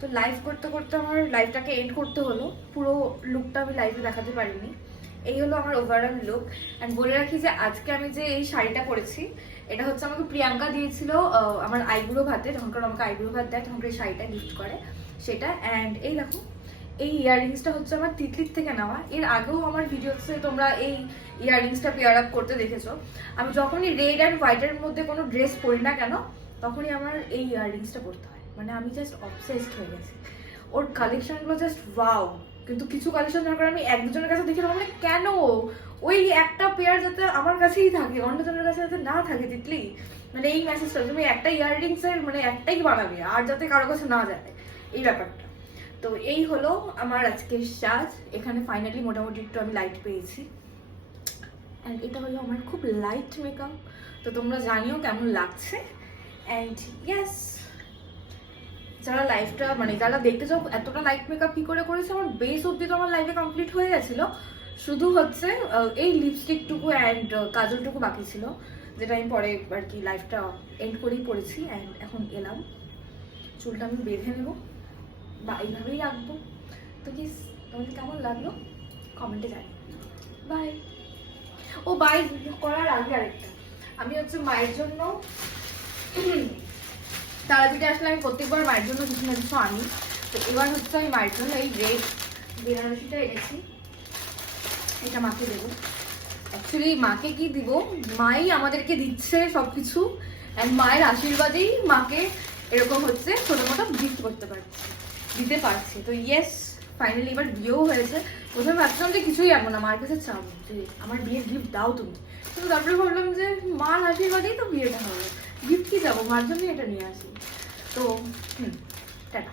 তো লাইভ করতে করতে আমার লাইভটাকে এন্ড করতে হলো, পুরো লুকটা আমি লাইভে দেখাতে পারিনি। এই হলো আমার ওভারঅল লুক। অ্যান্ড বলে রাখি যে আজকে আমি যে এই শাড়িটা পরেছি, এটা হচ্ছে আমাকে প্রিয়াঙ্কা দিয়েছিল আমার আইবুড়ো ভাতে, যখনকার আমাকে আইবুড়ো ভাত দেয় তখন এই শাড়িটা গিফট করে সেটা। অ্যান্ড এই দেখো, এই ইয়াররিংসটা হচ্ছে আমার তিতলির থেকে নেওয়া। এর আগেও আমার ভিডিওতে তোমরা এই ইয়াররিংসটা পেয়ার আপ করতে দেখেছো। আমি যখনই রেড অ্যান্ড হোয়াইটের মধ্যে কোনো ড্রেস পরি না কেন, তখনই আমার এই ইয়াররিংসটা পরতে হয়। মানে আমি জাস্ট অবসেসড হয়ে গেছি। ওর কালেকশনগুলো জাস্ট ওয়াও। কিন্তু কিছু কালেকশন যখন আমি এক দুজনের কাছে দেখি তখন কেন ওই একটা পেয়ার যাতে আমার কাছেই থাকে, অন্যজনের কাছে যাতে না থাকে তিতলি। মানে এই মেসেজটা, তুমি একটা ইয়াররিংস এর মানে একটাই বানাবে, আর যাতে কারো কাছে না যায়, এই ব্যাপারটা। তো এই হলো আমার আজকের সাজ। এখানে ফাইনালি মোটামুটি একটু আমি লাইট পেয়েছি। অ্যান্ড এটা হলো আমার খুব লাইট মেকআপ। তো তোমরা জানিও কেমন লাগছে। অ্যান্ড ইয়েস, যারা লাইফটা মানে যারা দেখতে চাও এতটা লাইট মেকআপ কি করে করেছে, আমার বেস অব্দি তো আমার লাইফে কমপ্লিট হয়ে গেছিল। শুধু হচ্ছে এই লিপস্টিকটুকু অ্যান্ড কাজলটুকু বাকি ছিল, যেটা আমি পরে আর কি লাইফটা এন্ড করেই করেছি। অ্যান্ড এখন এলাম, চুলটা আমি বেঁধে নেবো বা এইভাবেই রাখবো। তো প্লিজ তোমাদের কেমন লাগলো কমেন্টে জানি। বাই। ও বাই করার আগে আরেকটা, আমি হচ্ছে মায়ের জন্য তারাপীঠে আসলে আমি প্রত্যেকবার মায়ের জন্য কিছু না কিছু আনি। তো এবার হচ্ছে আমি মায়ের জন্য এই রেড বেনারসিটা এনেছি, এটা মাকে দেবো। অ্যাকচুয়ালি মাকে কি দিব, মাই আমাদেরকে দিচ্ছে সবকিছু। অ্যান্ড মায়ের আশীর্বাদেই মাকে এরকম হচ্ছে ছোটো মোটো গিফট দিতে পারছি। তো ইয়েস, ফাইনালি এবার বিয়েও হয়েছে। প্রথমে ভাবছিলাম যে কিছুই আনবো না, মার কাছে চাবো যে আমার বিয়ের গিফট দাও তুমি। কিন্তু তারপরে ভাবলাম যে মার আশীর্বাদেই তো বিয়েটা হবে, গিফট কি যাবো, মার জন্য এটা নিয়ে আসি। তো টাটা।